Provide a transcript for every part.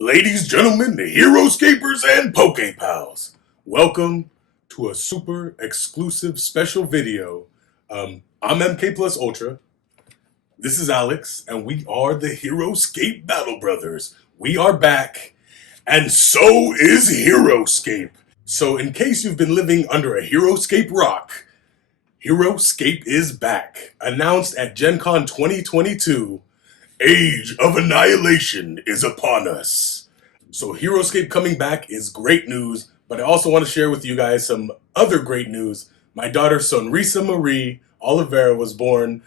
Ladies, gentlemen, the Heroscapers and Poke Pals, welcome to a super exclusive special video. I'm MK Plus Ultra. This is Alex, and we are the Heroscape Battle Brothers. We are back, and so is Heroscape. So in case you've been living under a Heroscape rock, Heroscape is back. Announced at Gen Con 2022, Age of Annihilation is upon us. So Heroscape coming back is great news, but I also want to share with you guys some other great news. My daughter Sonrisa Marie Oliveira was born.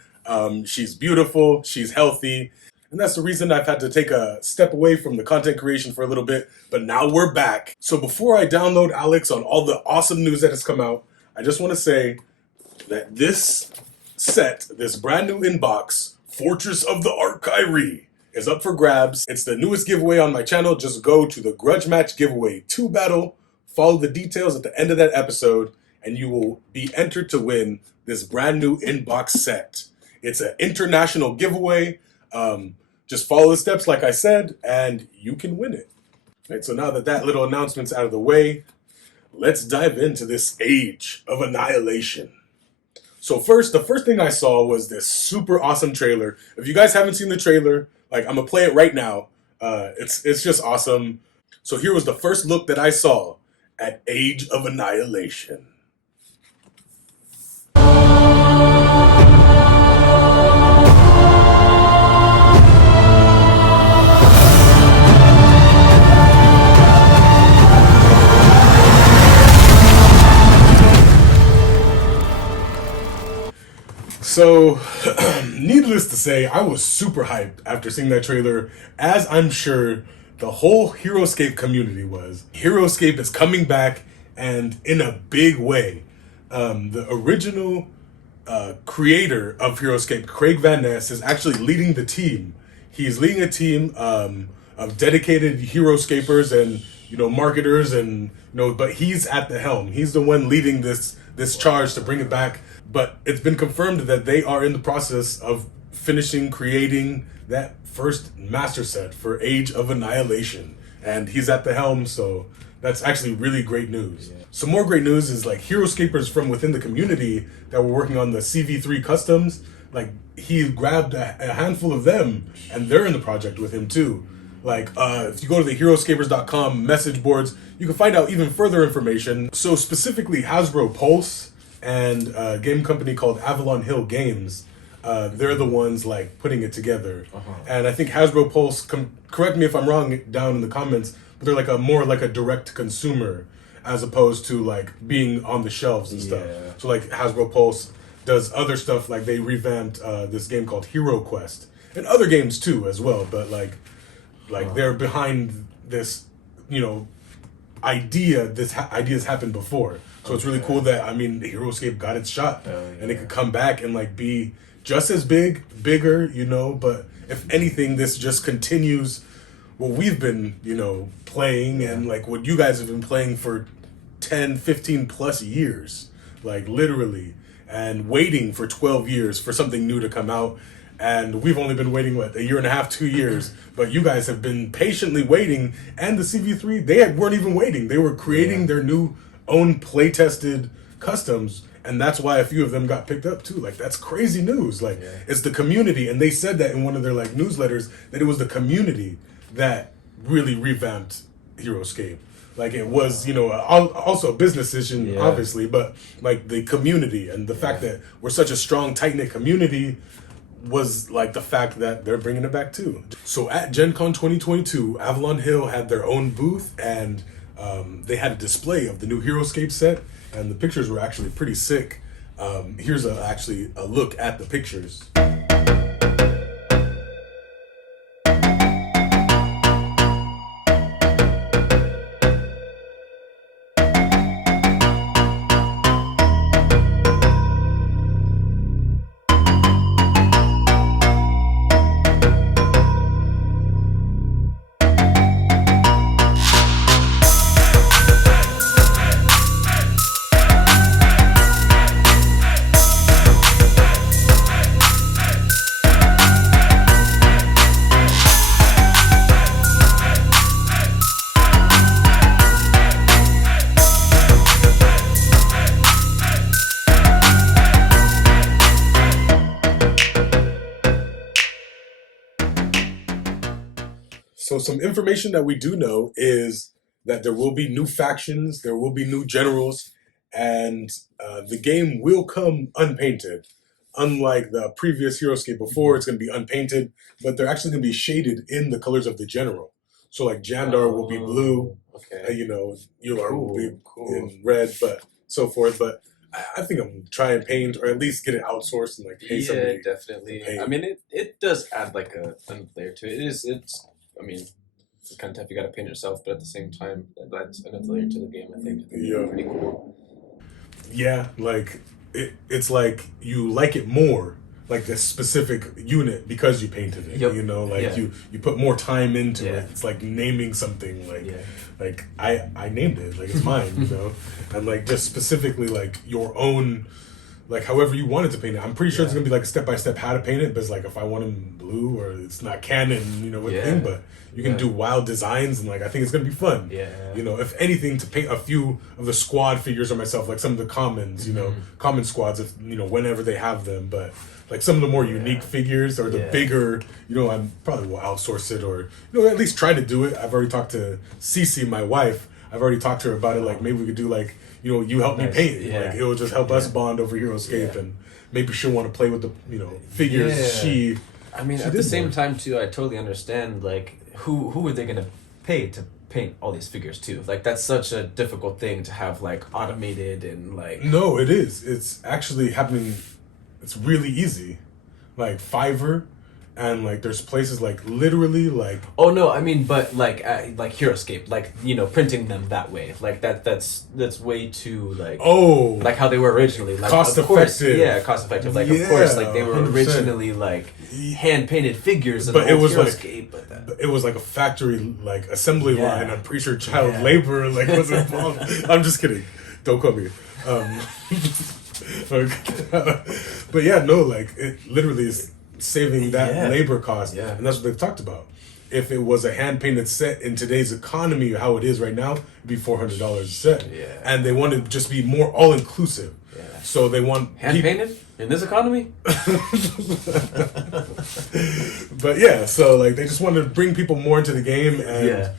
She's beautiful, she's healthy, and that's the reason I've had to take a step away from the content creation for a little bit, but now we're back. So before I download Alex on all the awesome news that has come out, I just want to say that this set, this brand new inbox, Fortress of the Arkyrie, is up for grabs. It's the newest giveaway on my channel. Just go to the Grudge Match Giveaway 2 battle, follow the details at the end of that episode, and you will be entered to win this brand new inbox set. It's an international giveaway. Just follow the steps like I said, and you can win it. Right, so now that little announcement's out of the way, let's dive into this Age of Annihilation. So the first thing I saw was this super awesome trailer. If you guys haven't seen the trailer, I'm gonna play it right now. It's just awesome. So here was the first look that I saw at Age of Annihilation. So, needless to say, I was super hyped after seeing that trailer, as I'm sure the whole Heroscape community was. Heroscape is coming back, and in a big way. The original creator of Heroscape, Craig Van Ness, is actually leading the team. He's leading a team of dedicated Heroscapers and marketers, and but he's at the helm. He's the one leading this charge to bring it back. But it's been confirmed that they are in the process of finishing creating that first master set for Age of Annihilation. And he's at the helm, so that's actually really great news. Yeah. Some more great news is Heroscapers from within the community that were working on the CV3 customs, he grabbed a handful of them and they're in the project with him too. If you go to the heroscapers.com message boards, you can find out even further information. So specifically Hasbro Pulse and a game company called Avalon Hill Games, they're the ones putting it together. And I think Hasbro Pulse, correct me if I'm wrong down in the comments, but they're more like a direct consumer as opposed to being on the shelves and stuff. So Hasbro Pulse does other stuff, they revamped this game called Hero Quest and other games too as well, but they're behind this idea. This ideas happened before. So it's really cool that, the Heroscape got its shot, and it could come back and be just as bigger, but if anything, this just continues what we've been, playing and what you guys have been playing for 10, 15 plus years, literally, and waiting for 12 years for something new to come out. And we've only been waiting, a year and a half, 2 years, but you guys have been patiently waiting, and the CV3, they weren't even waiting. They were creating their new own play-tested customs, and that's why a few of them got picked up too. That's crazy news. It's the community, and they said that in one of their newsletters, that it was the community that really revamped Heroscape. It was, also a business decision, obviously, but the community and the fact that we're such a strong, tight-knit community was the fact that they're bringing it back too. So at Gen Con 2022, Avalon Hill had their own booth, and they had a display of the new Heroscape set, and the pictures were actually pretty sick. Here's actually a look at the pictures. some information that we do know is that there will be new factions, there will be new generals, and the game will come unpainted. Unlike the previous Heroscape before, it's going to be unpainted, but they're actually going to be shaded in the colors of the general. So like Jandar will be blue, Okay. Yular will be in red, but so forth. But I think I'm going to try and paint, or at least get it outsourced and like pay somebody. Yeah, definitely. to paint. I mean, it does add like a fun layer to it. It's the kind of stuff you got to paint yourself, but at the same time, that's another layer to the game. I think. Yeah. Pretty cool. Yeah, like it's like you like it more, like this specific unit because you painted it. Yep. You put more time into Yeah. it. It's like naming something. Like Yeah. like I named it. Like it's mine. And like just specifically like your own. Like however you wanted to paint it. I'm pretty sure it's gonna be like a step-by-step how to paint it, but it's like if I want them blue or it's not canon, with the thing, but you can do wild designs and like I think it's gonna be fun. Yeah. If anything, to paint a few of the squad figures or myself, like some of the commons, common squads, if whenever they have them, but like some of the more unique figures or the bigger, I probably will outsource it or at least try to do it. I've already talked to Cece, my wife. I've already talked to her about it. Like maybe we could do like you help me paint. Like it will just help us bond over Heroscape, and maybe she'll want to play with the figures. Yeah. She At the same more. time too, I totally understand like who are they gonna pay to paint all these figures too? Like that's such a difficult thing to have like automated and like. No, it is. It's actually happening. It's really easy, like Fiverr, and like there's places like literally like. Oh no, I mean, but like Heroscape, like printing them that way, like that's way too like. Oh. Like how they were originally, like Cost of course, effective. yeah, cost effective. Like of course, like they were 100%. originally like hand painted figures of But it was Heroscape, but it was like a factory like assembly Yeah. line. I'm pretty sure child labor like was involved. I'm just kidding. Don't quote me. But yeah, no, like it literally is saving that labor cost, and that's what they've talked about. If it was a hand painted set in today's economy, how it is right now, it'd be $400 a set. Yeah. And they want to just be more all inclusive. Yeah. So they want hand painted in this economy. But yeah, so like they just want to bring people more into the game, and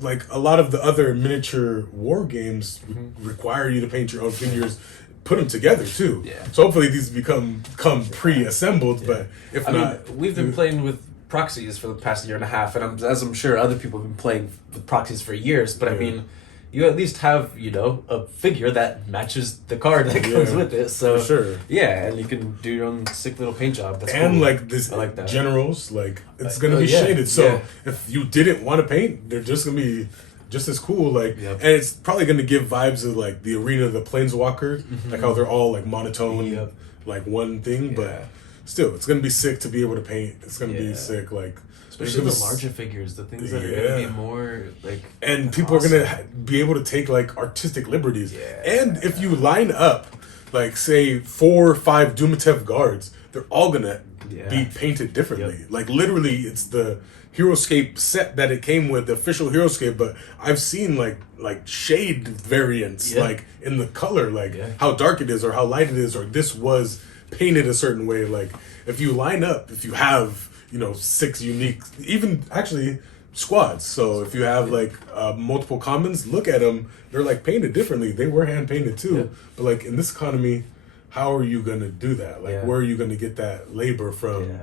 like a lot of the other miniature war games require you to paint your own figures. Put them together too. Yeah. So hopefully these come pre-assembled. But if not, we've been playing with proxies for the past year and a half, and as I'm sure other people have been playing with proxies for years. But I mean, you at least have a figure that matches the card that comes with it. So for sure. Yeah, and you can do your own sick little paint job. That's and cool. like this, I like that. Generals, like it's gonna be shaded. So if you didn't want to paint, they're just gonna be just as cool, like, and it's probably gonna give vibes of like the arena, the Planeswalker, like how they're all like monotone, like one thing, but still, it's gonna be sick to be able to paint. It's gonna be sick, like especially the larger figures, the things that are gonna be more like. And people are gonna be able to take like artistic liberties. And if you line up, like say 4 or 5 Dumatev guards, they're all gonna be painted differently. Like literally, it's the Heroscape set that it came with, the official Heroscape, but I've seen like shade variants, like in the color, like how dark it is or how light it is, or this was painted a certain way. Like if you line up, if you have 6 unique, even actually squads. So if you have like multiple commons, look at them, they're like painted differently. They were hand painted too, but like in this economy, how are you gonna do that? Like where are you gonna get that labor from?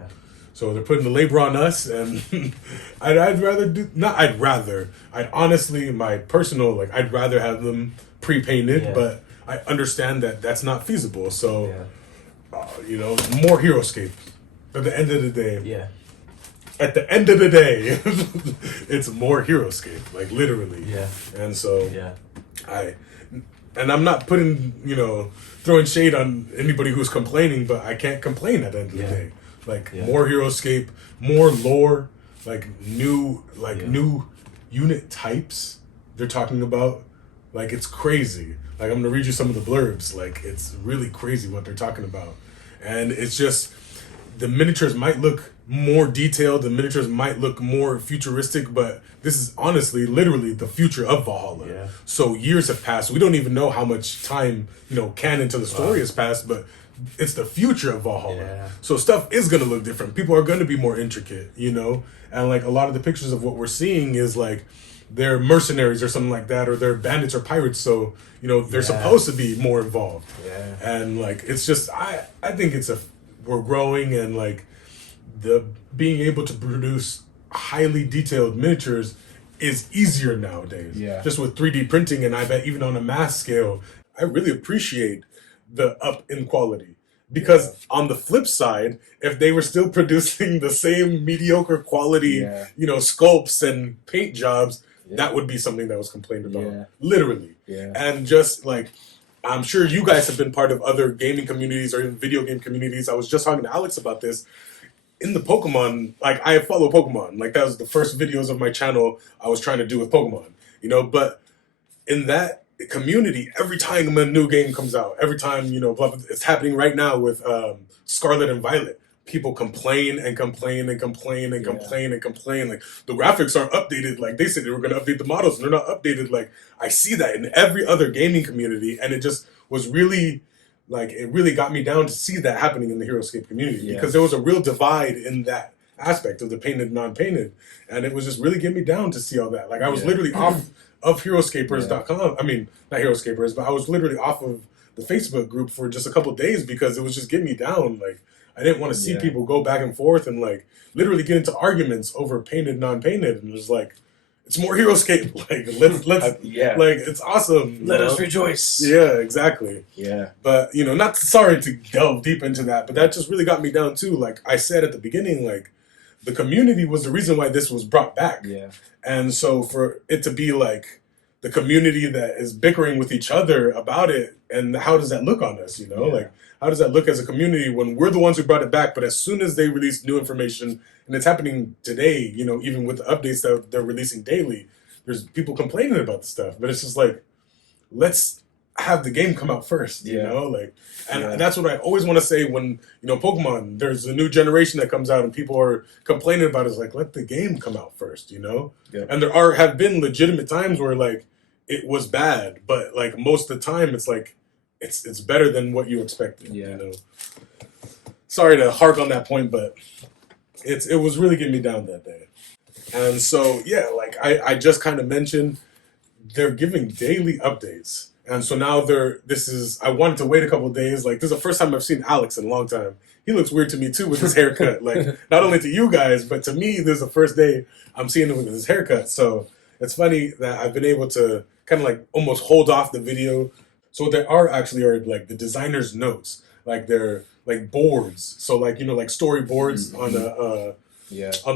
So they're putting the labor on us, and I'd honestly, my personal, like, I'd rather have them pre-painted, but I understand that that's not feasible. So, more Heroscape. At the end of the day, it's more Heroscape, like literally. And so, and I'm not putting, throwing shade on anybody who's complaining, but I can't complain at the end of the day. Like more Heroscape, more lore, like new unit types they're talking about. Like it's crazy. Like I'm gonna read you some of the blurbs. Like it's really crazy what they're talking about. And it's just the miniatures might look more detailed, the miniatures might look more futuristic, but this is honestly literally the future of Valhalla. So years have passed. We don't even know how much time, canon to the story has passed, but it's the future of Valhalla. Yeah. So stuff is gonna look different. People are gonna be more intricate, you know? And like a lot of the pictures of what we're seeing is like they're mercenaries or something like that, or they're bandits or pirates, so you know they're supposed to be more involved. Yeah. And like it's just I think we're growing, and like the being able to produce highly detailed miniatures is easier nowadays. Yeah. Just with 3D printing, and I bet even on a mass scale, I really appreciate the up in quality. Because on the flip side, if they were still producing the same mediocre quality, you know, sculpts and paint jobs, that would be something that was complained about. Literally. And just like, I'm sure you guys have been part of other gaming communities or even video game communities. I was just talking to Alex about this. In the Pokemon, like I follow Pokemon. Like that was the first videos of my channel I was trying to do with Pokemon. You know, but in that community, every time a new game comes out, every time, you know, it's happening right now with Scarlet and Violet. People complain and complain and complain and complain and complain. Like the graphics aren't updated. Like they said they were going to update the models, and they're not updated. Like I see that in every other gaming community, and it just was really, like it really got me down to see that happening in the Heroscape community because there was a real divide in that aspect of the painted, non-painted, and it was just really getting me down to see all that. Like I was literally off of Heroscapers.com. I mean, not Heroscapers, but I was literally off of the Facebook group for just a couple of days because it was just getting me down. Like I didn't want to see people go back and forth and like literally get into arguments over painted, non-painted, and it was like, it's more Heroscape. Like let's like it's awesome. Let us rejoice. Yeah, exactly. Yeah. But you know, not sorry to delve deep into that, but that just really got me down too. Like I said at the beginning, like the community was the reason why this was brought back. Yeah. And so for it to be like the community that is bickering with each other about it, and how does that look on us, you know? Like how does that look as a community when we're the ones who brought it back, but as soon as they release new information, and it's happening today, you know, even with the updates that they're releasing daily, there's people complaining about the stuff. But it's just like, let's have the game come out first, you know? Like, and that's what I always want to say when, you know, Pokemon, there's a new generation that comes out and people are complaining about it. It's like, let the game come out first, you know? And there have been legitimate times where like it was bad, but like most of the time it's like, it's better than what you expected, you know? Sorry to hark on that point, but it was really getting me down that day. And so, yeah, like I just kind of mentioned, they're giving daily updates. And so now I wanted to wait a couple of days. Like, this is the first time I've seen Alex in a long time. He looks weird to me, too, with his haircut. Like, not only to you guys, but to me, this is the first day I'm seeing him with his haircut. So it's funny that I've been able to kind of, like, almost hold off the video. So what there are like, the designer's notes. Like, they're, like, boards. So, like, you know, like, storyboards on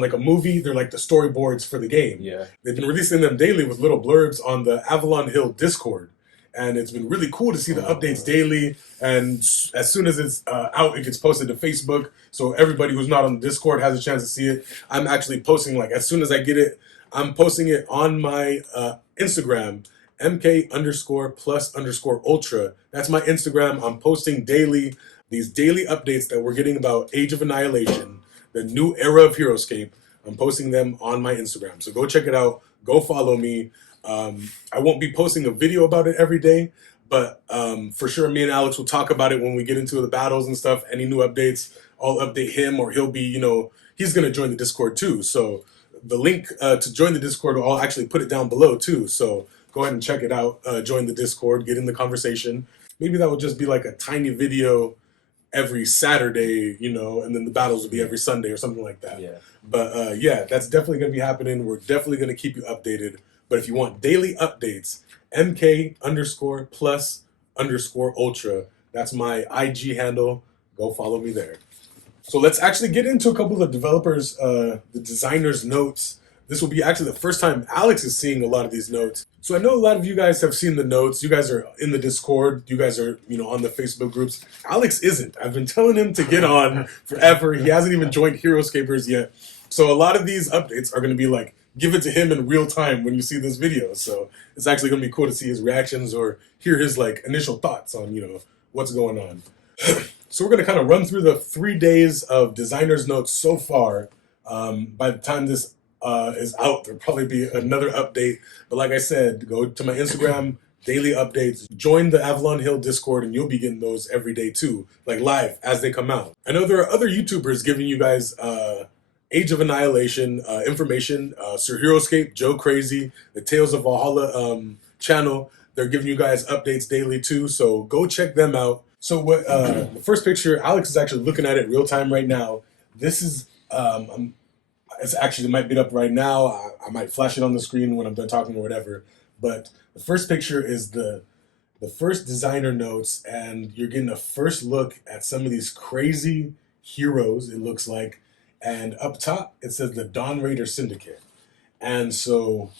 like a movie. They're like the storyboards for the game. They've been releasing them daily with little blurbs on the Avalon Hill Discord. And it's been really cool to see the updates daily. And as soon as it's out, it gets posted to Facebook. So everybody who's not on the Discord has a chance to see it. I'm actually posting, like, as soon as I get it, I'm posting it on my Instagram, MK_plus_ultra. That's my Instagram. I'm posting daily, these daily updates that we're getting about Age of Annihilation, the new era of Heroscape. I'm posting them on my Instagram. So go check it out. Go follow me. I won't be posting a video about it every day, but for sure me and Alex will talk about it when we get into the battles and stuff. Any new updates, I'll update him, or he'll be, you know, he's going to join the Discord too. So the link to join the Discord, I'll actually put it down below too. So go ahead and check it out. Join the Discord, get in the conversation. Maybe that will just be like a tiny video every Saturday, you know, and then the battles will be every Sunday or something like that. But yeah, that's definitely going to be happening. We're definitely going to keep you updated. But if you want daily updates, MK_plus_ultra. That's my IG handle. Go follow me there. So let's actually get into a couple of developers, the designers' notes. This will be actually the first time Alex is seeing a lot of these notes. So I know a lot of you guys have seen the notes. You guys are in the Discord. You guys are, you know, on the Facebook groups. Alex isn't. I've been telling him to get on forever. He hasn't even joined Heroscapers yet. So a lot of these updates are going to be like, give it to him in real time when you see this video. So it's actually going to be cool to see his reactions or hear his like initial thoughts on, you know, what's going on. So we're going to kind of run through the 3 days of designers' notes so far. By the time this is out, there'll probably be another update. But like I said, go to my Instagram, daily updates. Join the Avalon Hill Discord and you'll be getting those every day too, like live as they come out. I know there are other YouTubers giving you guys Age of Annihilation information. Sir Heroscape, Joe Crazy, the Tales of Valhalla channel. They're giving you guys updates daily too, so go check them out. So what the first picture, Alex is actually looking at it real time right now. This is it's actually, it might be up right now. I might flash it on the screen when I'm done talking or whatever. But the first picture is the first designer notes, and you're getting a first look at some of these crazy heroes, it looks like. And up top, it says the Dawn Raider Syndicate. And so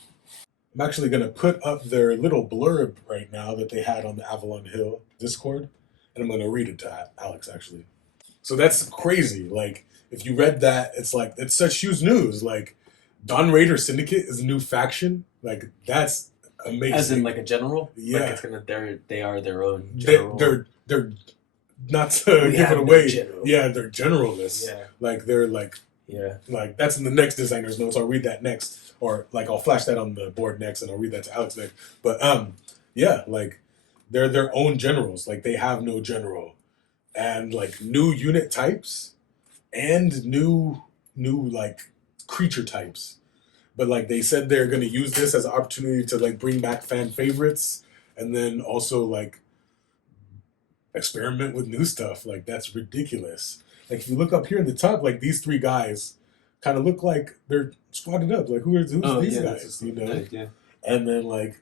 I'm actually going to put up their little blurb right now that they had on the Avalon Hill Discord. And I'm going to read it to Alex, actually. So that's crazy. Like, if you read that, it's like, it's such huge news. Like, Dawn Raider Syndicate is a new faction. Like, that's amazing. As in, like, a general? Yeah. Like, it's gonna, they are their own general. They're not to give it away. Yeah, they're generalists. Yeah. Like, they're like, yeah. Like, that's in the next designer's notes. I'll read that next. Or, like, I'll flash that on the board next and I'll read that to Alex next. But, yeah, like, they're their own generals. Like, they have no general. And, like, new unit types and new like creature types. But like they said they're going to use this as an opportunity to like bring back fan favorites and then also like experiment with new stuff. Like that's ridiculous. Like if you look up here in the top, like these three guys kind of look like they're squatted up. Like who's these guys? You know? Yeah. And then like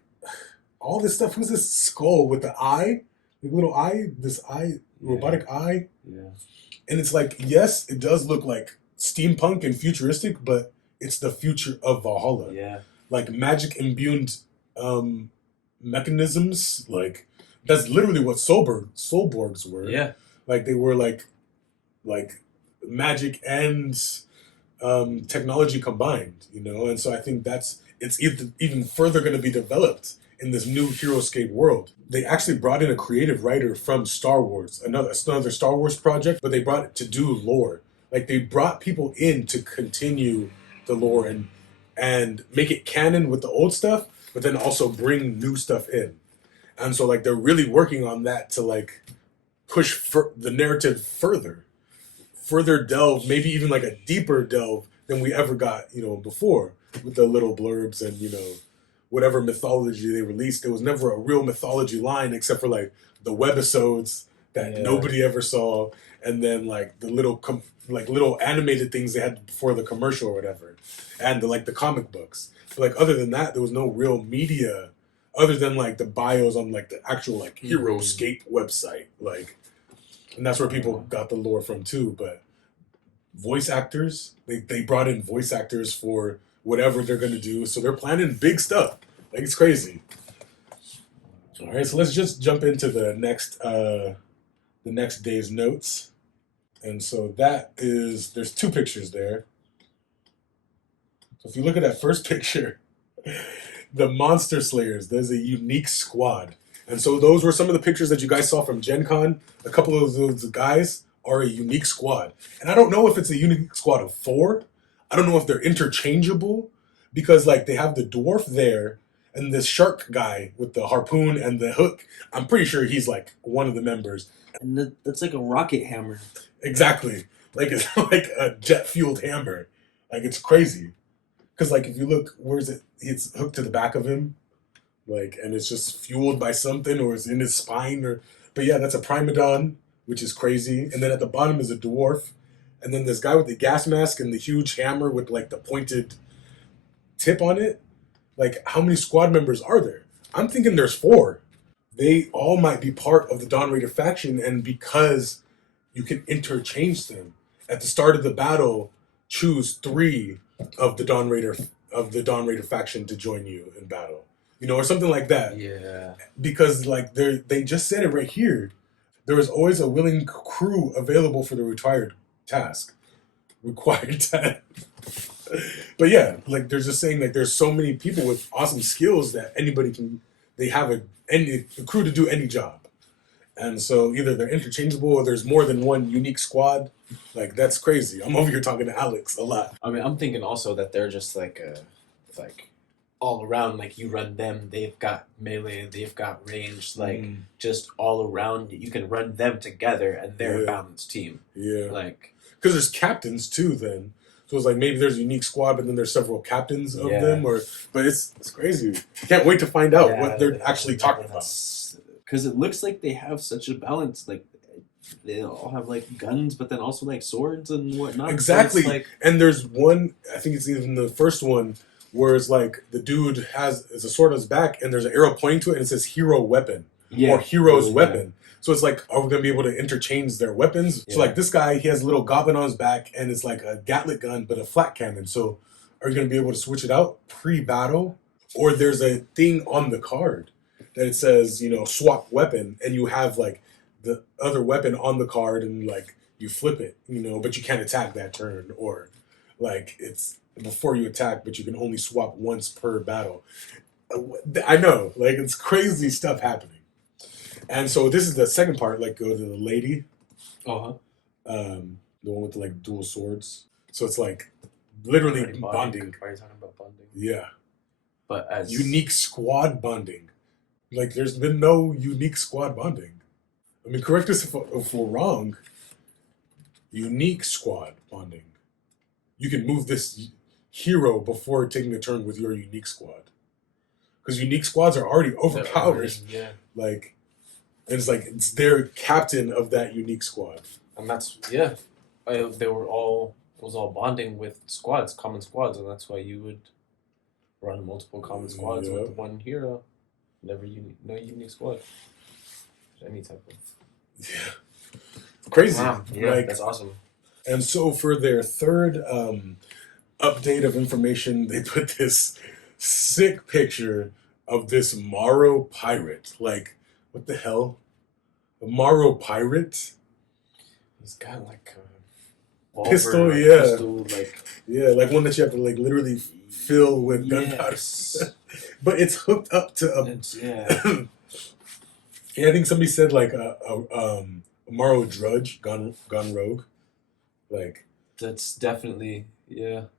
all this stuff. Who's this skull with the eye? The little eye? This eye? Robotic eye? Yeah. And it's like, yes, it does look like steampunk and futuristic, but it's the future of Valhalla. Yeah. Like magic imbued mechanisms. Like that's literally what Soulborgs were. Yeah. Like they were like magic and technology combined, you know? And so I think it's even further going to be developed in this new Heroscape world. They actually brought in a creative writer from Star Wars, another Star Wars project, but they brought it to do lore. Like they brought people in to continue the lore and make it canon with the old stuff, but then also bring new stuff in. And so like they're really working on that to like push the narrative further delve, maybe even like a deeper delve than we ever got, you know, before with the little blurbs and, you know, whatever mythology they released. There was never a real mythology line except for like the webisodes that nobody ever saw, and then like the little animated things they had before the commercial or whatever, and the comic books. But like other than that, there was no real media other than like the bios on like the actual like Heroscape website. Like, and that's where people got the lore from too. But voice actors, they brought in voice actors for whatever they're going to do. So they're planning big stuff. Like, it's crazy. All right, so let's just jump into the next day's notes. And so there's two pictures there. So if you look at that first picture, the Monster Slayers, there's a unique squad. And so those were some of the pictures that you guys saw from Gen Con. A couple of those guys are a unique squad. And I don't know if it's a unique squad of 4. I don't know if they're interchangeable, because like they have the dwarf there and this shark guy with the harpoon and the hook. I'm pretty sure he's like one of the members. And that's like a rocket hammer. Exactly. Like it's like a jet fueled hammer. Like it's crazy. Because like if you look, where is it? It's hooked to the back of him. Like, and it's just fueled by something, or it's in his spine, but yeah, that's a Primadon, which is crazy. And then at the bottom is a dwarf. And then this guy with the gas mask and the huge hammer with like the pointed tip on it. Like, how many squad members are there? I'm thinking there's 4. They all might be part of the Dawn Raider faction, and because you can interchange them at the start of the battle, choose 3 of the Dawn Raider faction to join you in battle, you know, or something like that. Yeah. Because like they just said it right here. There is always a willing crew available for the required task. But yeah, like they're just saying like there's so many people with awesome skills that they have a crew to do any job. And so either they're interchangeable or there's more than one unique squad. Like that's crazy. I'm over here talking to Alex a lot. I mean, I'm thinking also that they're just like all around, like you run them, they've got melee, they've got range, like just all around you can run them together and they're a balanced team. Yeah. Like, because there's captains too then. So it's like maybe there's a unique squad, but then there's several captains of them, but it's crazy. Can't wait to find out what they're actually talking about. Because it looks like they have such a balance, like they all have like guns, but then also like swords and whatnot. Exactly. So like, and there's one, I think it's even the first one, where it's like the dude has a sword on his back and there's an arrow pointing to it and it says hero weapon or hero's weapon. So it's like, are we going to be able to interchange their weapons? So like this guy, he has a little goblin on his back and it's like a Gatling gun, but a flat cannon. So are you going to be able to switch it out pre-battle? Or there's a thing on the card that it says, swap weapon, and you have like the other weapon on the card and like you flip it, but you can't attack that turn, or like it's before you attack, but you can only swap once per battle. I know, like it's crazy stuff happening. And so this is the second part, like go to the lady. Uh-huh. The one with the like dual swords. So it's like literally bonding. Why are you talking about bonding? Yeah. But as unique squad bonding. Like there's been no unique squad bonding. I mean, correct us if we're wrong. Unique squad bonding. You can move this hero before taking a turn with your unique squad. Because unique squads are already overpowered. Yeah. Like, and it's like, it's their captain of that unique squad. And that's, it was all bonding with squads, common squads, and that's why you would run multiple common squads with one hero. No unique squad. Any type of... Yeah. Crazy. Wow. Yeah, like, that's awesome. And so for their third update of information, they put this sick picture of this Morrow pirate. Like, what the hell? A Morrow pirate? He's got like a pistol, like one that you have to like literally fill with gunpowder. But it's hooked up to a... Yeah, I think somebody said like a Morrow drudge gone rogue. Like that's definitely and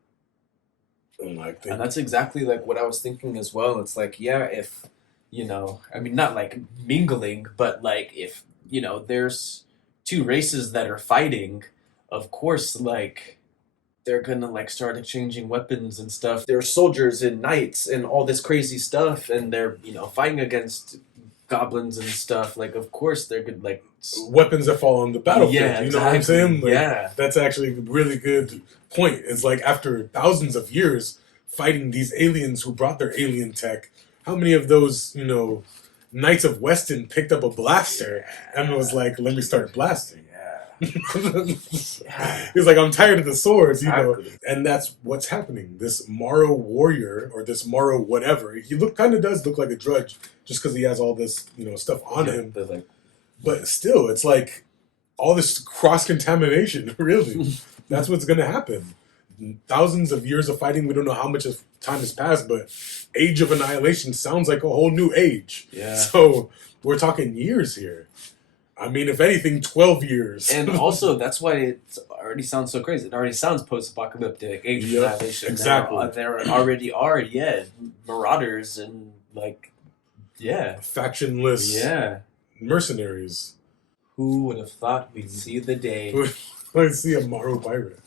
that's exactly like what I was thinking as well. It's like if I mean not like mingling, but like if there's two races that are fighting, of course like they're gonna like start exchanging weapons and stuff. They're soldiers and knights and all this crazy stuff, and they're fighting against goblins and stuff. Like of course they're good, like weapons that fall on the battlefield. Yeah, know what I'm saying? Like, that's actually a really good point. It's like after thousands of years fighting these aliens who brought their alien tech, how many of those Knights of Weston picked up a blaster and was like, let me start blasting? He's like, I'm tired of the swords, and that's what's happening. This Morrow warrior, or this Morrow whatever, he kind of does look like a drudge just because he has all this stuff on him. But still, it's like all this cross-contamination, really. That's what's going to happen. Thousands of years of fighting, we don't know how much of time has passed, but Age of Annihilation sounds like a whole new age. Yeah. So we're talking years here. I mean, if anything, 12 years. And also, that's why it already sounds so crazy. It already sounds post-apocalyptic, Age of Annihilation. Exactly. There already are, marauders and, factionless mercenaries. Who would have thought we'd see the day? Let's see a Morrow pirate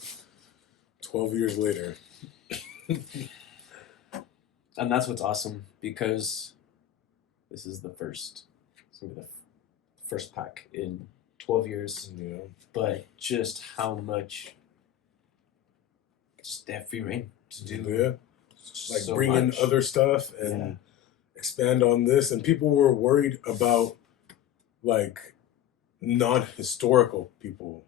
12 years later. And that's what's awesome, because this is the first. It's going to be the first pack in 12 years. Yeah. But just how much just they have free reign to do. Yeah. Like so bring much. in other stuff and expand on this. And people were worried about like non-historical people.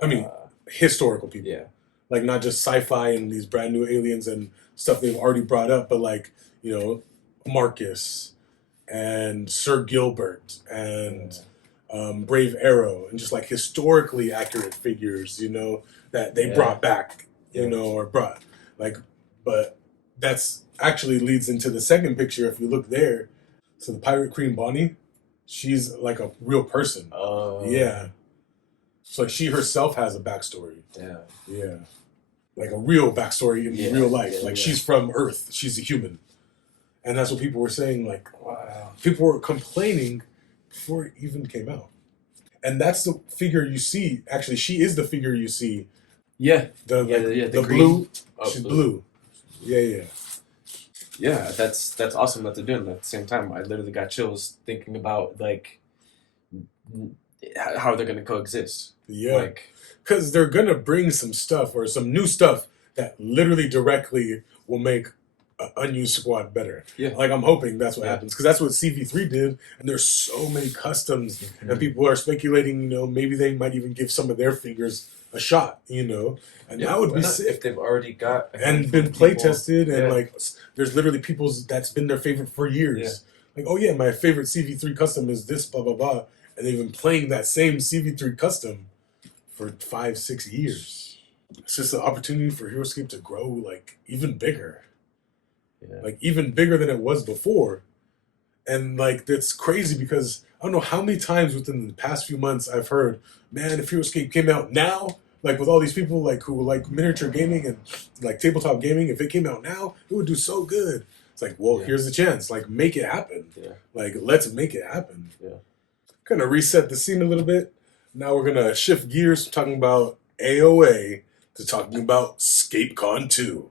I mean, historical people. Yeah. Like not just sci-fi and these brand new aliens and stuff they've already brought up, but like, Marcus and Sir Gilbert and Brave Arrow, and just like historically accurate figures, that they brought back, or brought but that's actually leads into the second picture. If you look there, so the Pirate Queen Bonnie, she's like a real person. Oh. Yeah. So like she herself has a backstory. Yeah. Yeah. Like a real backstory in real life. She's from Earth. She's a human. And that's what people were saying, like, Wow. people were complaining before it even came out. And that's the figure you see. Actually, she is the figure you see. Yeah. The The blue. green. Oh, She's blue. Yeah. Yeah, that's awesome that they're doing that at the same time. I literally got chills thinking about like how they're gonna coexist. Yeah. Like, because they're gonna bring some stuff or some new stuff that literally directly will make an unused squad better. Yeah. Like, I'm hoping that's what happens, because that's what CV3 did, and there's so many customs, and people are speculating, you know, maybe they might even give some of their figures a shot, you know, and that would be sick. If they've already got And been play tested, and like, there's literally people's that's been their favorite for years. Like, oh yeah, my favorite CV3 custom is this, blah blah blah, and they've been playing that same CV3 custom for 5-6 years. It's just an opportunity for Heroscape to grow like even bigger. Yeah. Like even bigger than it was before. And like that's crazy, because I don't know how many times within the past few months I've heard, man, if Heroscape came out now, like with all these people like who like miniature gaming and like tabletop gaming, if it came out now, it would do so good. It's like, well, here's the chance. Like, make it happen. Yeah. Like, let's make it happen. Yeah. Kind of reset the scene a little bit. Now we're gonna shift gears from talking about AOA to talking about ScapeCon 2.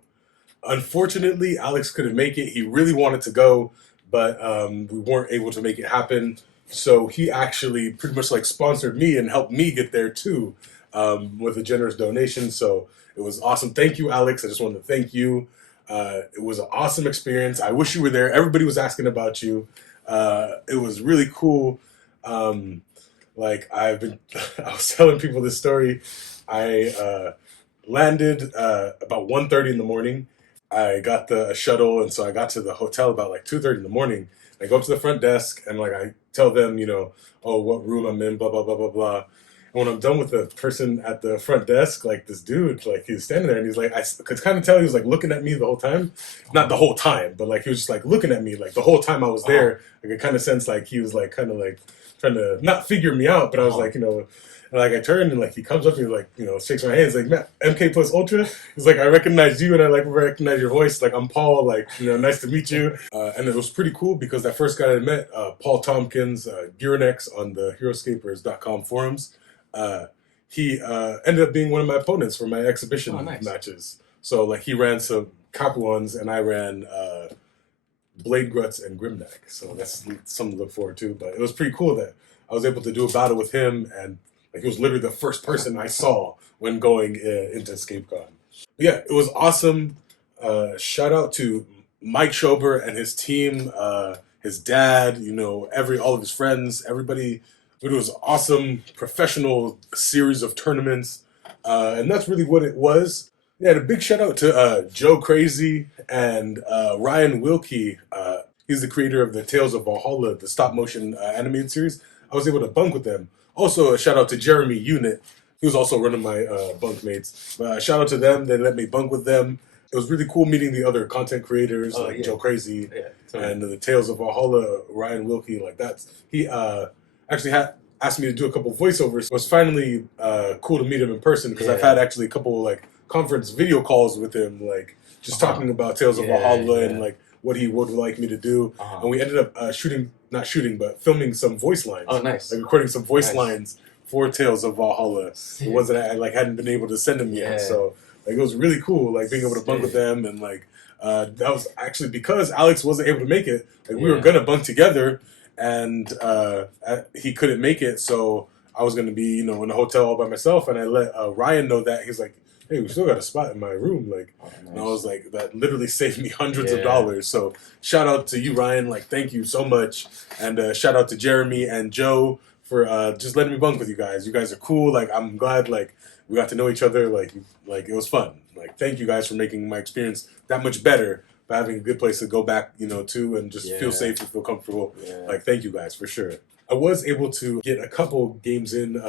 Unfortunately, Alex couldn't make it. He really wanted to go, but we weren't able to make it happen. So he actually pretty much like sponsored me and helped me get there too, with a generous donation. So it was awesome. Thank you, Alex. I just wanted to thank you. It was an awesome experience. I wish you were there. Everybody was asking about you. It was really cool. Like I was telling people this story. I landed about 1:30 in the morning. I got the shuttle, and so I got to the hotel about like 2:30 in the morning. I go up to the front desk, and like I tell them, you know, oh, what room I'm in, blah blah blah blah blah. And when I'm done with the person at the front desk, like this dude, like he was standing there, and he's like, I could kind of tell he was like looking at me the whole time, not the whole time, but like he was just like looking at me like the whole time I was there. I could kind of sense like he was like kind of like trying to not figure me out, but I was like, you know. And like I turned and like he comes up to me like, you know, shakes my hands like, man, MK plus Ultra. He's like, I recognize you and I like recognize your voice. Like, I'm Paul. Like, you know, nice to meet you. And it was pretty cool because that first guy I met, Paul Tompkins, Gearnex on the Heroscapers.com forums, he ended up being one of my opponents for my exhibition matches. So like he ran some Copper ones and I ran Blade Gruts and Grimneck. So that's something to look forward to. But it was pretty cool that I was able to do a battle with him, and like he was literally the first person I saw when going into ScapeCon. But yeah, it was awesome. Shout out to Mike Schober and his team, his dad, you know, all of his friends, everybody. It was an awesome professional series of tournaments, and that's really what it was. Yeah, and a big shout out to Joe Crazy and Ryan Wilkie. He's the creator of the Tales of Valhalla, the stop motion animated series. I was able to bunk with them. Also, a shout out to Jeremy Unit. He was also one of my bunk mates. But shout out to them. They let me bunk with them. It was really cool meeting the other content creators like Joe Crazy and the Tales of Valhalla, Ryan Wilkie. Like that. He actually asked me to do a couple voiceovers. It was finally cool to meet him in person because I've had actually a couple like conference video calls with him, like just talking about Tales of Valhalla and like what he would like me to do. And we ended up but filming some voice lines. Oh, nice. Like recording some voice lines for Tales of Valhalla. The ones that I like hadn't been able to send him yet. So like it was really cool, like being able to bunk with them, and like that was actually because Alex wasn't able to make it. Like we were gonna bunk together, and he couldn't make it, so I was gonna be, you know, in a hotel all by myself, and I let Ryan know that. He's like, hey, we still got a spot in my room, like, and I was like, that literally saved me hundreds of dollars. So shout out to you, Ryan, like, thank you so much, and shout out to Jeremy and Joe for just letting me bunk with you guys. You guys are cool. Like, I'm glad like we got to know each other. Like it was fun. Like, thank you guys for making my experience that much better by having a good place to go back, you know, to, and just feel safe and feel comfortable. Like, thank you guys for sure. I was able to get a couple games in.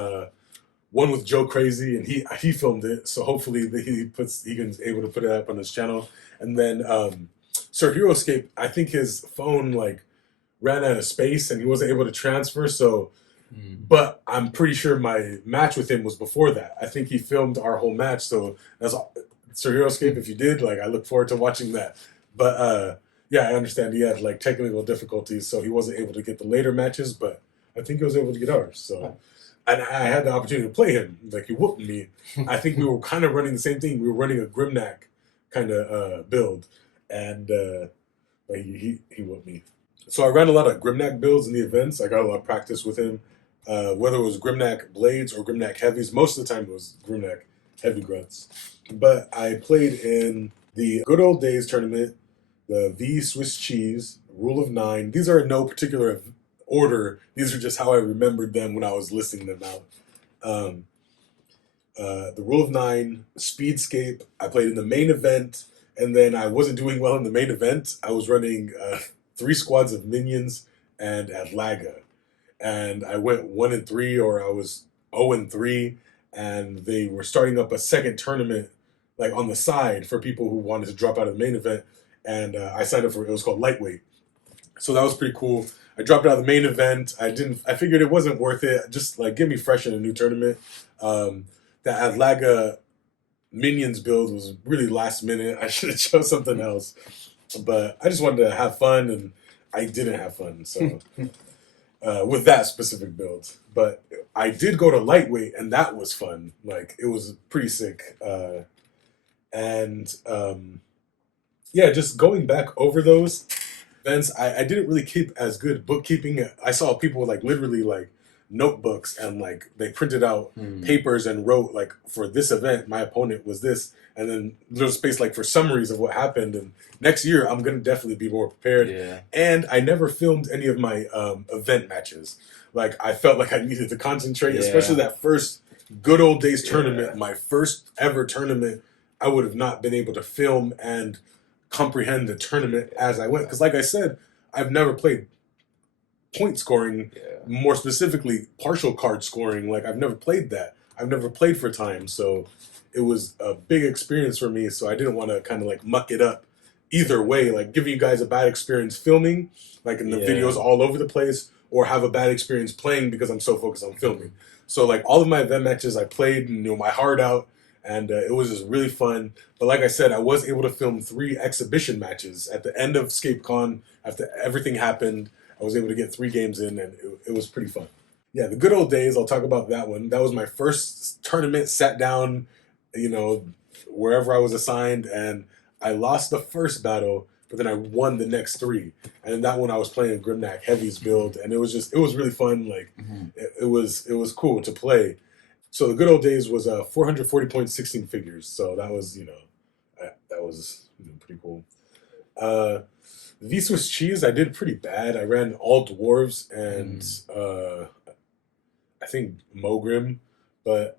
One with Joe Crazy, and he filmed it, so hopefully he can able to put it up on his channel. And then Sir Heroscape, I think his phone like ran out of space and he wasn't able to transfer. So, but I'm pretty sure my match with him was before that. I think he filmed our whole match. So that's Sir Heroscape. If you did, like, I look forward to watching that. But Yeah, I understand he had like technical difficulties, so he wasn't able to get the later matches, but I think he was able to get ours. So, and I had the opportunity to play him. Like he whooped me. I think we were kind of running the same thing. We were running a Grimnack kind of build, and like he whooped me. So I ran a lot of Grimnack builds in the events. I got a lot of practice with him, whether it was Grimnack Blades or Grimnack Heavies. Most of the time it was Grimnack Heavy Grunts. But I played in the Good Old Days tournament, the V Swiss Cheese, Rule of 9. These are in no particular order. These are just how I remembered them when I was listing them out. The Rule of 9, Speedscape. I played in the main event, and then I wasn't doing well in the main event. I was running 3 squads of minions and Adlaga. And I went 1-3, or I was 0-3, and they were starting up a second tournament like on the side for people who wanted to drop out of the main event. And I signed up for it. It was called Lightweight. So that was pretty cool. I dropped out of the main event. I figured it wasn't worth it. Just like get me fresh in a new tournament. The Adlaga Minions build was really last minute. I should have chose something else. But I just wanted to have fun, and I didn't have fun. So with that specific build. But I did go to Lightweight, and that was fun. Like it was pretty sick. Yeah, just going back over those events, I didn't really keep as good bookkeeping. I saw people with like literally like notebooks, and like they printed out papers and wrote like, for this event my opponent was this, and then there's space like for summaries of what happened. And next year I'm gonna definitely be more prepared. Yeah. And I never filmed any of my event matches. Like I felt like I needed to concentrate, especially that first Good Old Days tournament, my first ever tournament. I would have not been able to film and comprehend the tournament as I went. Because like I said, I've never played point scoring, more specifically partial card scoring. Like I've never played that. I've never played for time. So it was a big experience for me. So I didn't want to kind of like muck it up either way, like giving you guys a bad experience filming, like in the videos all over the place, or have a bad experience playing because I'm so focused on filming. So like all of my event matches I played, my heart out. And it was just really fun. But like I said, I was able to film 3 exhibition matches at the end of ScapeCon. After everything happened, I was able to get 3 games in, and it was pretty fun. Yeah, the Good Old Days, I'll talk about that one. That was my first tournament, sat down, wherever I was assigned, and I lost the first battle, but then I won the next 3. And in that one, I was playing Grimnack Heavies build, and it was really fun. Like, it was cool to play. So the Good Old Days was 440 points, 16 figures. So that was, that was pretty cool. V Swiss Cheese, I did pretty bad. I ran all dwarves and I think Mogrim, but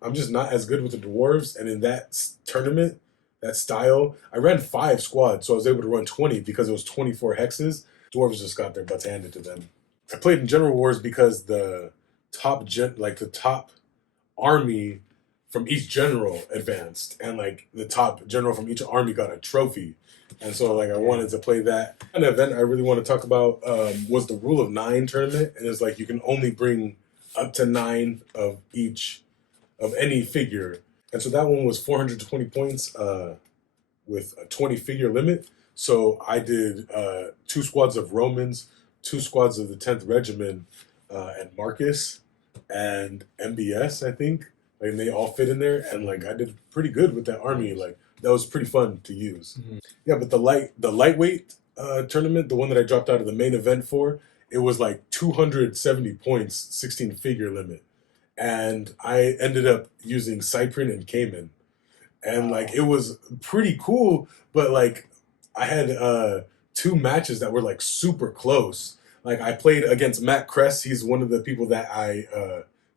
I'm just not as good with the dwarves. And in that tournament, that style, I ran 5 squads, so I was able to run 20 because it was 24 hexes. Dwarves just got their butts handed to them. I played in General Wars because the top army from each general advanced, and like the top general from each army got a trophy. And so like I wanted to play that. An event I really want to talk about was the Rule of 9 tournament, and it's like you can only bring up to 9 of each of any figure. And so that one was 420 points with a 20 figure limit. So I did 2 squads of Romans, 2 squads of the 10th Regiment, and Marcus and MBS, I think. Like, and they all fit in there, and like I did pretty good with that army. Like that was pretty fun to use. Yeah, but the lightweight tournament, the one that I dropped out of the main event for, it was like 270 points, 16 figure limit, and I ended up using Cyprin and Cayman, and like it was pretty cool. But like I had 2 matches that were like super close. Like I played against Matt Kress. He's one of the people that I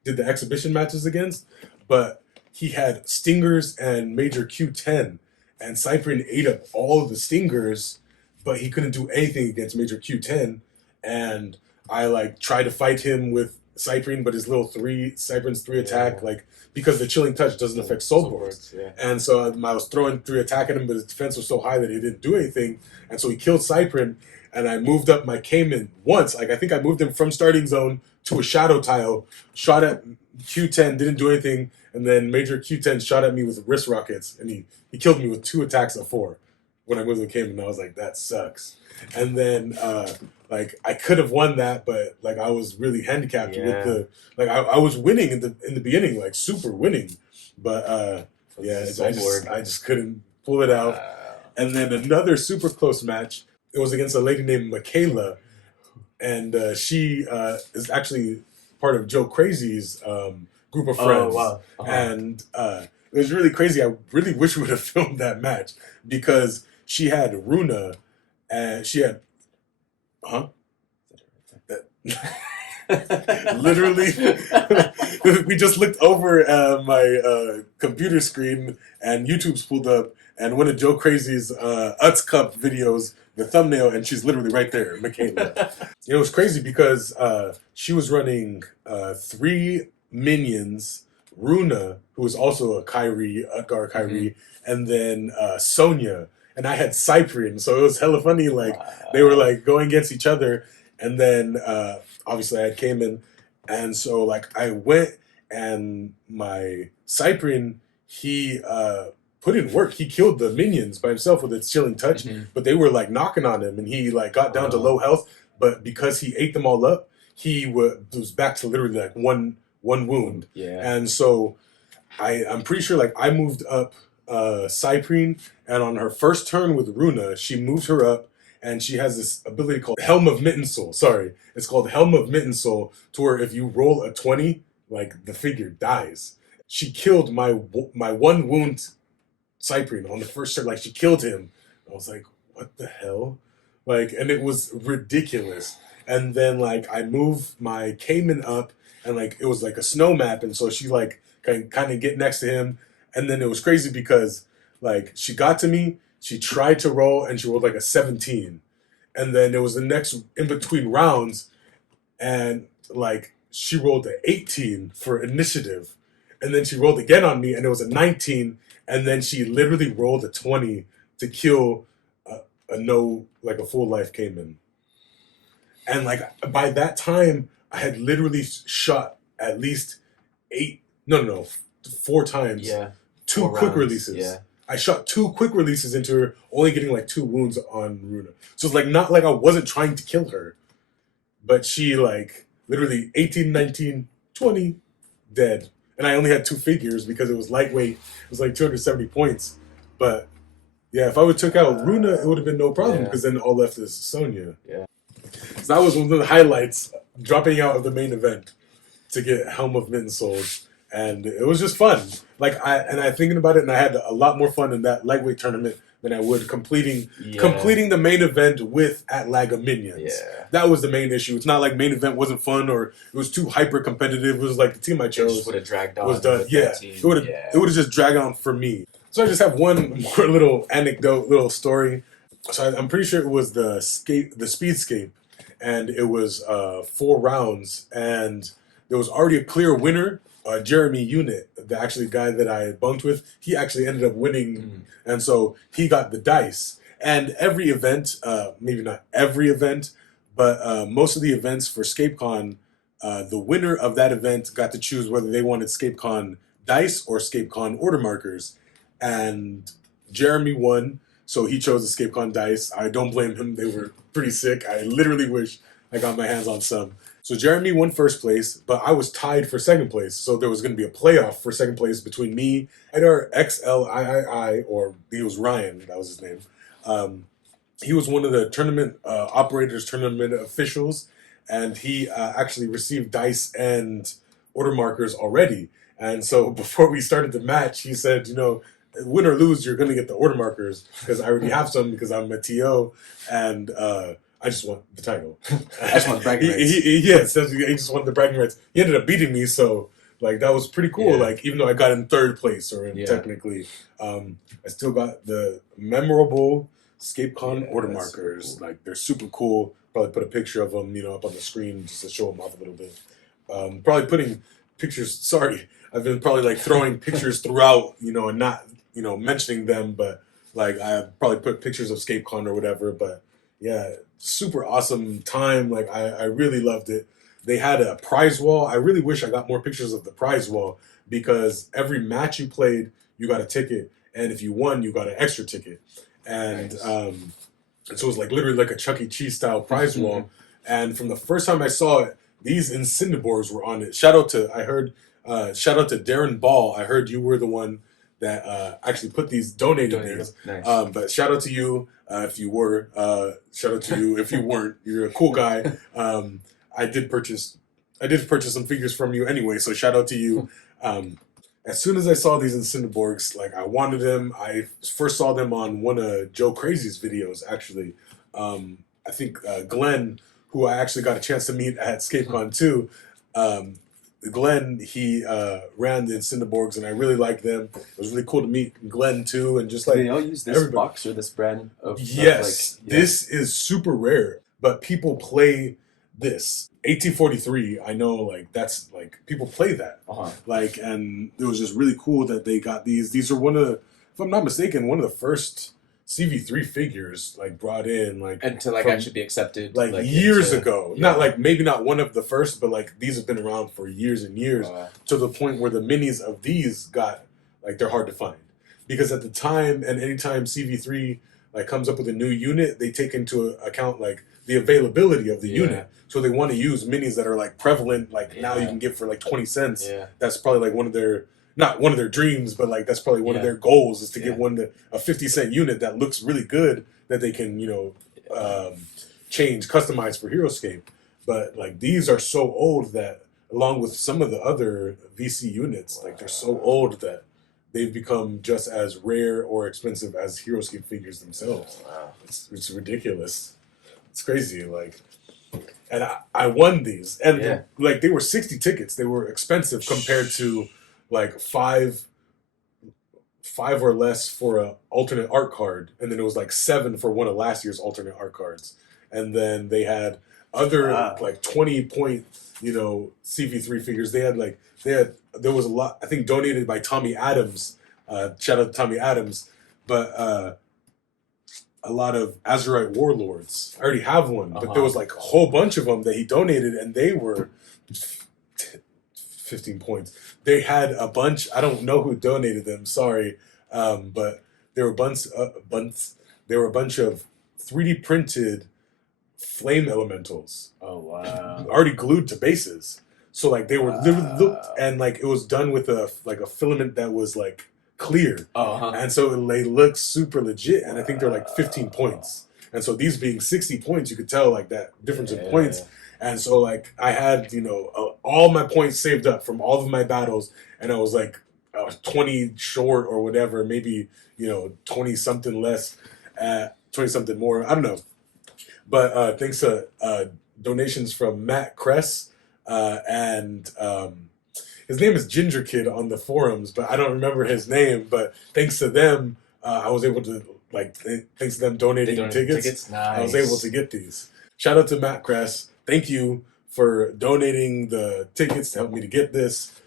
did the exhibition matches against, but he had Stingers and Major Q10, and Cyprin ate up all of the Stingers, but he couldn't do anything against Major Q10. And I like tried to fight him with Cyprin, but his little Cyprin's 3 attack, like because the Chilling Touch doesn't affect soul boards. And so I was throwing 3 attack at him, but his defense was so high that he didn't do anything. And so he killed Cyprin. And I moved up my Cayman once. Like I think I moved him from starting zone to a shadow tile, shot at Q10, didn't do anything, and then Major Q10 shot at me with wrist rockets, and he killed me with 2 attacks of 4. when I moved to Cayman, I was like, that sucks. And then like I could have won that, but like I was really handicapped with the like I was winning in the beginning, like super winning, but I just couldn't pull it out. And then another super close match. It was against a lady named Michaela, and she is actually part of Joe Crazy's group of friends. Oh, wow. And it was really crazy. I really wish we would have filmed that match because she had Runa, and she had, literally, we just looked over my computer screen and YouTube's pulled up, and one of Joe Crazy's Utz Cup videos, the thumbnail, and she's literally right there, Michaela. It was crazy because she was running 3 minions, Runa, who was also a Kyrie, Utgar Kyrie, and then Sonya, and I had Cyprian, so it was hella funny. Like they were like going against each other, and then obviously I had Cayman, and so like I went and my Cyprian, he put in work. He killed the minions by himself with a chilling touch, but they were like knocking on him, and he like got down to low health. But because he ate them all up, he was back to literally like one wound. Yeah. And so I'm pretty sure like I moved up Cyprian, and on her first turn with Runa, she moved her up, and she has this ability called Helm of Mitten Soul. Sorry, it's called Helm of Mitten Soul, to where if you roll a 20, like the figure dies. She killed my 1 wound Cyprian on the first turn. Like she killed him. I was like, what the hell? Like, and it was ridiculous. And then like I moved my Cayman up, and like it was like a snow map, and so she like kind of get next to him. And then it was crazy because like she got to me, she tried to roll, and she rolled like a 17. And then there was the next in between rounds, and like she rolled an 18 for initiative. And then she rolled again on me, and it was a 19. And then she literally rolled a 20 to kill a full life Cayman. And like by that time, I had literally shot at least 4 times. Yeah. 2 4 quick rounds. releases. Yeah. I shot 2 quick releases into her, only getting like 2 wounds on Runa. So it's like not like I wasn't trying to kill her, but she like literally 18, 19, 20, dead. And I only had 2 figures because it was lightweight. It was like 270 points. But yeah, if I would have took out Runa, it would have been no problem because then all left is Sonya. Yeah. So that was one of the highlights, dropping out of the main event to get Helm of Mitten Soul. And it was just fun. Like I thinking about it, and I had a lot more fun in that lightweight tournament than I would completing the main event with Atlaga minions. Yeah. That was the main issue. It's not like main event wasn't fun or it was too hyper competitive. It was like the team I chose would have dragged on. was done. Yeah, it would have just dragged on for me. So I just have one more little anecdote, little story. So I'm pretty sure it was the Speedscape, and it was 4 rounds, and there was already a clear winner. Jeremy Unit, the guy that I bunked with, he actually ended up winning, and so he got the dice. And every event, maybe not every event, but most of the events for ScapeCon, the winner of that event got to choose whether they wanted ScapeCon dice or ScapeCon order markers. And Jeremy won, so he chose the ScapeCon dice. I don't blame him. They were pretty sick. I literally wish I got my hands on some. So Jeremy won first place, but I was tied for second place. So there was going to be a playoff for second place between me and our XLIII, or he was Ryan, that was his name. He was one of the tournament operators, tournament officials, and he actually received dice and order markers already. And so before we started the match, he said, win or lose, you're going to get the order markers because I already have some because I'm a TO, and I just want the title. I just want the bragging rights. He just wanted the bragging rights. He ended up beating me, so like that was pretty cool. Yeah. Like even though I got in third place, technically, I still got the memorable ScapeCon order markers. Cool. Like they're super cool. Probably put a picture of them, up on the screen just to show them off a little bit. Probably putting pictures. Sorry, I've been probably like throwing pictures throughout, and not mentioning them, but like I probably put pictures of ScapeCon or whatever. But yeah. Super awesome time. Like I really loved it. They had a prize wall. I really wish I got more pictures of the prize wall because every match you played, you got a ticket, and if you won, you got an extra ticket. and so it was like literally like a Chuck E. Cheese style prize wall. And from the first time I saw it, these Incendiborgs were on it. Shout out to Darren Ball. I heard you were the one that actually donated these. Nice. But shout out to you if you were. Shout out to you if you weren't. You're a cool guy. I did purchase some figures from you anyway, so shout out to you. As soon as I saw these Incendiborgs, like I wanted them. I first saw them on one of Joe Crazy's videos, actually. I think Glenn, who I actually got a chance to meet at ScapeCon too. Glenn, he ran the Incendiborgs, and I really liked them. It was really cool to meet Glenn too, and just like do they all use this box or this brand of yes, this is super rare, but people play this 1843. I know, like that's like people play that, like, and it was just really cool that they got these. These are one of, if I'm not mistaken, one of the first CV3 figures like brought in, like, and to like actually be accepted like years ago. Yeah. Not like maybe not one of the first, but like these have been around for years and years, to the point where the minis of these got like they're hard to find, because at the time and anytime CV3 like comes up with a new unit, they take into account like the availability of the unit. So they want to use minis that are like prevalent, like now you can get for like 20 cents. That's probably like one of their, not one of their dreams, but like that's probably one of their goals, is to get a 50-cent unit that looks really good, that they can, customize for Heroscape. But like these are so old that, along with some of the other VC units, like they're so old that they've become just as rare or expensive as Heroscape figures themselves. It's ridiculous. It's crazy. Like, and I won these, and like they were 60 tickets. They were expensive compared to like five or less for a alternate art card, and then it was like 7 for one of last year's alternate art cards. And then they had other like 20-point, CV3 figures. There was a lot, I think, donated by Tommy Adams. Shout out to Tommy Adams, but a lot of Azurite Warlords. I already have one, but there was like a whole bunch of them that he donated, and they were 15 points. They had a bunch. I don't know who donated them. Sorry, but there were There were a bunch of 3D printed flame elementals. Oh wow! Already glued to bases. So like they were literally looked, and like it was done with a filament that was like clear, and so they look super legit. And I think they're like 15 points. And so these being 60 points, you could tell like that difference in points. And so like I had all my points saved up from all of my battles, and I was like 20 short or whatever, maybe 20 something less, 20 something more. I don't know, but thanks to donations from Matt Kress and. His name is Ginger Kid on the forums, but I don't remember his name. But thanks to them, I was able to, thanks to them donating tickets, nice. I was able to get these. Shout out to Matt Kress. Thank you for donating the tickets to help me to get this.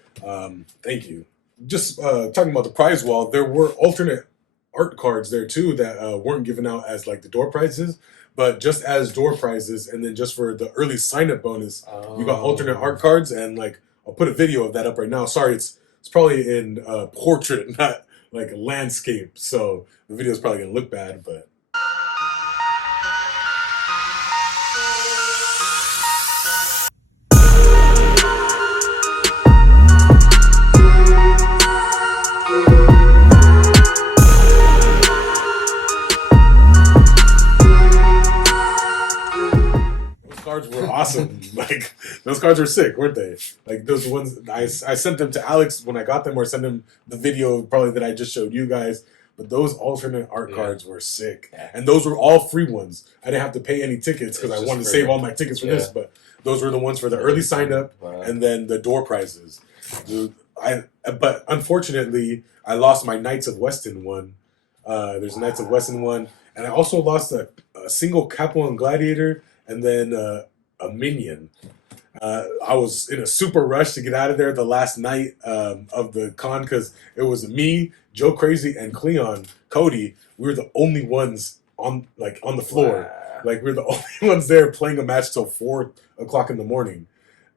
Thank you. Just talking about the prize wall, there were alternate art cards there too that weren't given out as like the door prizes, but just as door prizes, and then just for the early sign-up bonus, you got alternate art cards, and like I'll put a video of that up right now. Sorry, it's probably in portrait, not like a landscape, so the video is probably gonna look bad, but. Cards were awesome. Like those cards were sick, weren't they? Like those ones I sent them to Alex when I got them, or sent him the video probably that I just showed you guys. But those alternate art cards were sick, and those were all free ones. I didn't have to pay any tickets because I wanted to save all my tickets for this. But those were the ones for the early sign up, and then the door prizes. But unfortunately, I lost my Knights of Weston one. There's a Knights of Weston one, and I also lost a single Capo and Gladiator. And then a minion. I was in a super rush to get out of there the last night of the con, because it was me, Joe Crazy, and Cleon, Cody. We were the only ones on the floor. Wow. Like we were the only ones there playing a match till 4 o'clock in the morning.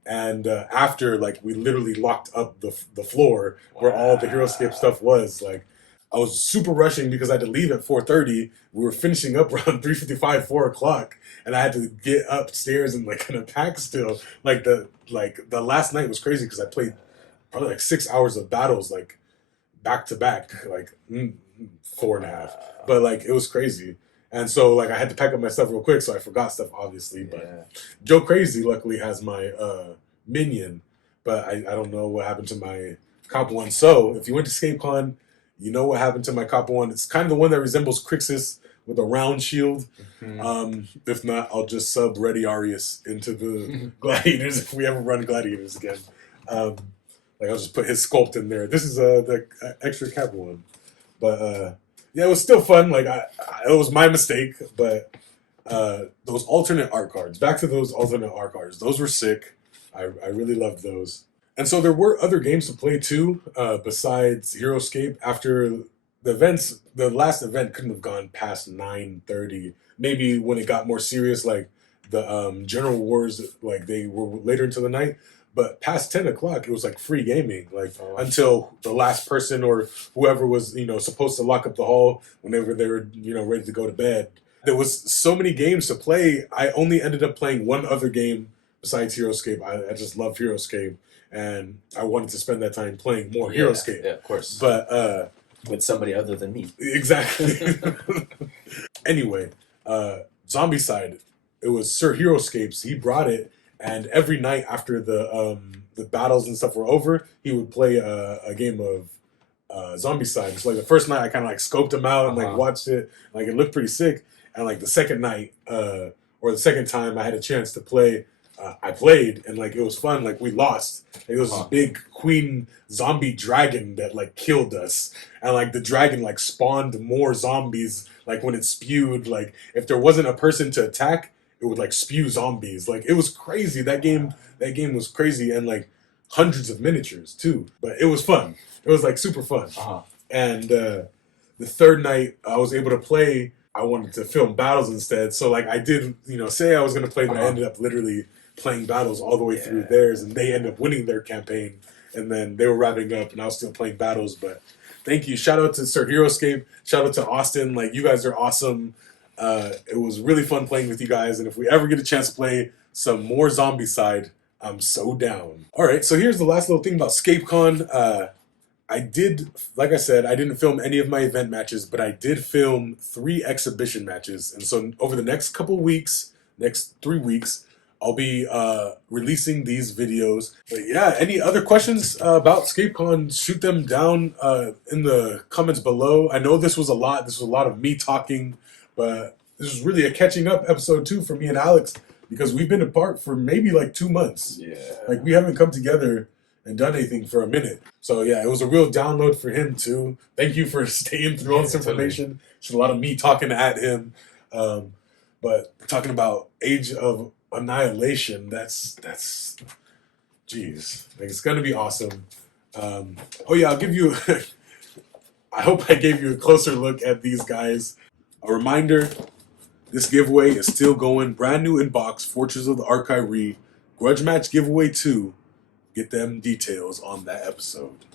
And after, like, we literally locked up the floor where all the Heroscape stuff was. Like, I was super rushing because I had to leave at 4:30. We were finishing up around 3:55, 4 o'clock, and I had to get upstairs and like kind of pack still. The last night was crazy because I played probably like 6 hours of battles like back to back, like 4.5. But like it was crazy. And so like I had to pack up my stuff real quick, so I forgot stuff obviously. But Joe Crazy luckily has my minion, but I don't know what happened to my Cop One. So if you went to ScapeCon, you know what happened to my Cop One. It's kind of the one that resembles Crixus with a round shield. If not, I'll just sub Ready Arius into the Gladiators if we ever run Gladiators again. Like I'll just put his sculpt in there. This is the extra Cap One. But yeah, it was still fun. Like it was my mistake, but those alternate art cards. Back to those alternate art cards. Those were sick. I really loved those. And so there were other games to play too, besides Heroscape. After the events, the last event couldn't have gone past 9:30. Maybe when it got more serious, like the General Wars, like they were later into the night. But past 10 o'clock, it was like free gaming, like until the last person or whoever was, supposed to lock up the hall whenever they were, ready to go to bed. There was so many games to play. I only ended up playing one other game besides Heroscape. I just love Heroscape, and I wanted to spend that time playing more Heroscape. Yeah, of course. But with somebody other than me. Exactly. Anyway, Zombie Side, it was Sir Heroscapes. He brought it. And every night after the battles and stuff were over, he would play a game of Zombicide. So like the first night, I kind of like scoped him out and like watched it. Like it looked pretty sick. And like the second night, or the second time I had a chance to play, I played and like it was fun. Like we lost. It was this big queen zombie dragon that like killed us, and like the dragon like spawned more zombies. Like when it spewed, like if there wasn't a person to attack, it would like spew zombies. Like it was crazy. That game was crazy, and like hundreds of miniatures too. But it was fun. It was like super fun. And the third night I was able to play. I wanted to film battles instead. So like I did, say I was gonna play, but I ended up literally playing battles all the way through theirs, and they ended up winning their campaign. And then they were wrapping up, and I was still playing battles. But thank you. Shout out to Sir Heroscape. Shout out to Austin. Like you guys are awesome. It was really fun playing with you guys, and if we ever get a chance to play some more Zombie Side, I'm so down. All right, so here's the last little thing about ScapeCon. I did, like I said, I didn't film any of my event matches, but I did film 3 exhibition matches, and so over the next couple weeks, next 3 weeks, I'll be releasing these videos. But yeah, any other questions about ScapeCon, shoot them down in the comments below. I know this was a lot. This was a lot of me talking. But this was really a catching up episode too for me and Alex, because we've been apart for maybe like 2 months. Yeah. Like we haven't come together and done anything for a minute. So yeah, it was a real download for him too. Thank you for staying through all this information. It's a lot of me talking at him. But talking about Age of Annihilation, that's jeez. Like it's gonna be awesome. Oh yeah, I'll give you I hope I gave you a closer look at these guys. A reminder, this giveaway is still going. Brand new inbox, Fortress of the Archive Grudge Match Giveaway 2. Get them details on that episode.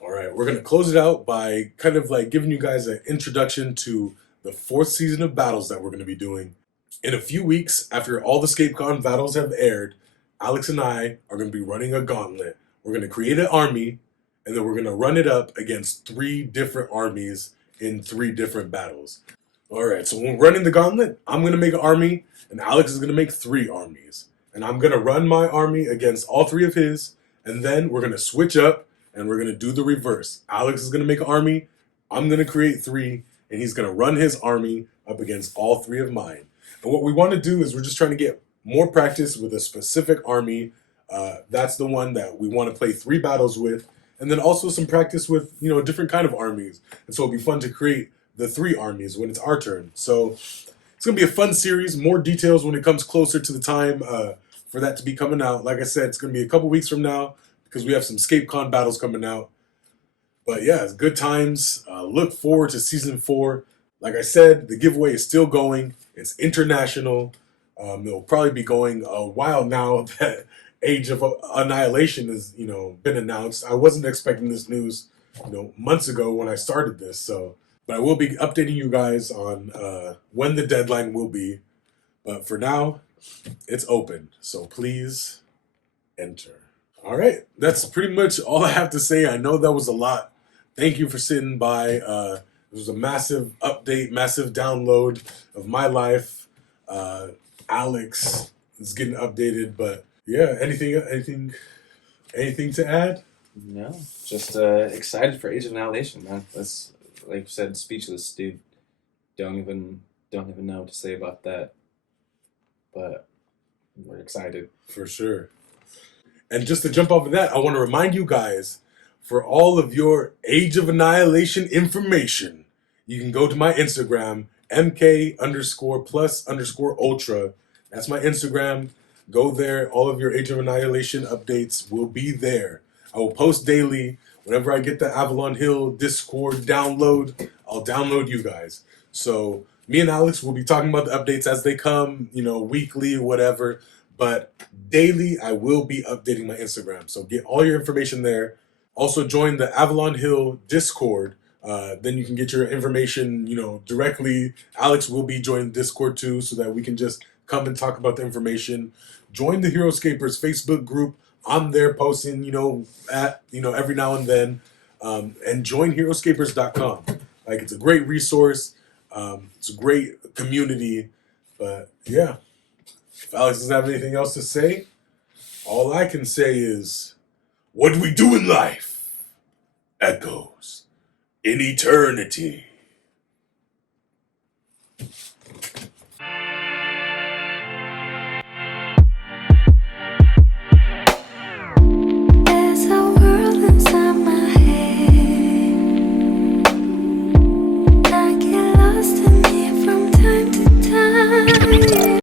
All right, we're going to close it out by kind of like giving you guys an introduction to the 4th season of battles that we're going to be doing. In a few weeks, after all the ScapeCon battles have aired, Alex and I are going to be running a gauntlet. We're going to create an army, and then we're going to run it up against 3 different armies in 3 different battles. All right, so when we're running the gauntlet, I'm going to make an army, and Alex is going to make 3 armies. And I'm going to run my army against all 3 of his, and then we're going to switch up, and we're going to do the reverse. Alex is going to make an army, I'm going to create 3, and he's going to run his army up against all 3 of mine. And what we want to do is we're just trying to get more practice with a specific army. That's the one that we want to play 3 battles with, and then also some practice with, a different kind of armies. And so it'll be fun to create the 3 armies when it's our turn. So it's going to be a fun series. More details when it comes closer to the time for that to be coming out. Like I said, it's going to be a couple weeks from now because we have some ScapeCon battles coming out. But yeah, it's good times. Look forward to Season 4. Like I said, the giveaway is still going. It's international. It'll probably be going a while now that Age of Annihilation has, been announced. I wasn't expecting this news months ago when I started this. So, but I will be updating you guys on when the deadline will be. But for now, it's open. So please enter. All right, that's pretty much all I have to say. I know that was a lot. Thank you for sitting by. It was a massive update, massive download of my life. Alex is getting updated, but yeah, anything to add? No, just excited for Age of Annihilation, man. That's, like you said, speechless, dude. Don't even know what to say about that. But we're excited. For sure. And just to jump off of that, I want to remind you guys, for all of your Age of Annihilation information, you can go to my Instagram, MK_plus_ultra. That's my Instagram. Go there. All of your Age of Annihilation updates will be there. I will post daily. Whenever I get the Avalon Hill Discord download, I'll download you guys. So me and Alex will be talking about the updates as they come, weekly, whatever. But daily, I will be updating my Instagram. So get all your information there. Also join the Avalon Hill Discord. Then you can get your information, directly. Alex will be joining Discord too, so that we can just come and talk about the information. Join the Heroscapers Facebook group. I'm there posting, every now and then. And join Heroscapers.com. Like, it's a great resource. It's a great community. But yeah, if Alex doesn't have anything else to say, all I can say is, what we do in life echoes in eternity.